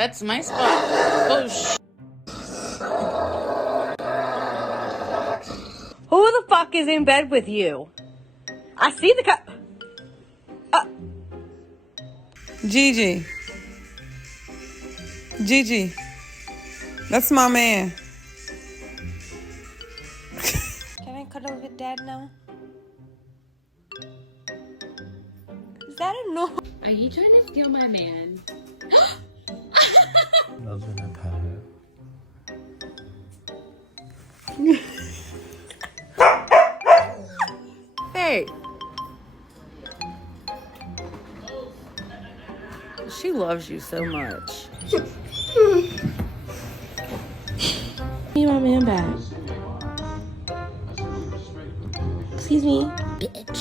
That's my spot. Oh, Who the fuck is in bed with you? I see the cup. Gigi. Gigi. That's my man. Can I cuddle with Dad now? Is that a no? Are you trying to steal my man? Those are not tired. hey. She loves you so much. Give me my man back. Excuse me, bitch.